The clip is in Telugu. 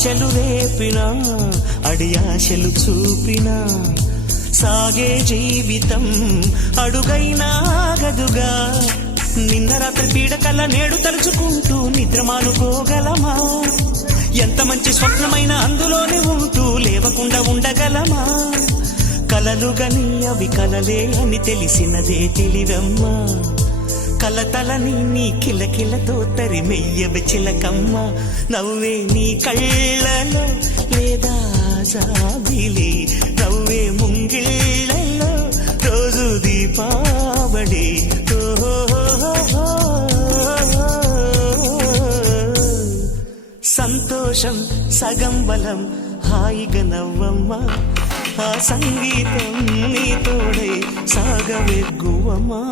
ఆశలు రేపినా అడియాశలు చూపినా సాగే జీవితం అడుగైనా ఆగదుగా. నిన్న రాత్రి పీడకల నేడు తలుచుకుంటూ నిద్రమానుకోగలమా? ఎంత మంచి స్వప్నమైన అందులోనే ఉంటూ లేవకుండా ఉండగలమా? కలలుగని అవి కలలే అని తెలిసినదే తెలివమ్మా. కలతలని నీ కిలకిలతో తరిమెయ్యవి చిలకమ్మ. నవ్వే నీ కళ్ళలో లేదా జాబిలి, నవ్వే ముంగిళ్ళలో రోజు దీపావళి. సంతోషం సగం బలం, హాయిగా నవ్వమ్మ. ఆ సంగీతం నీ తోడై సాగవెగ్గువమ్మా.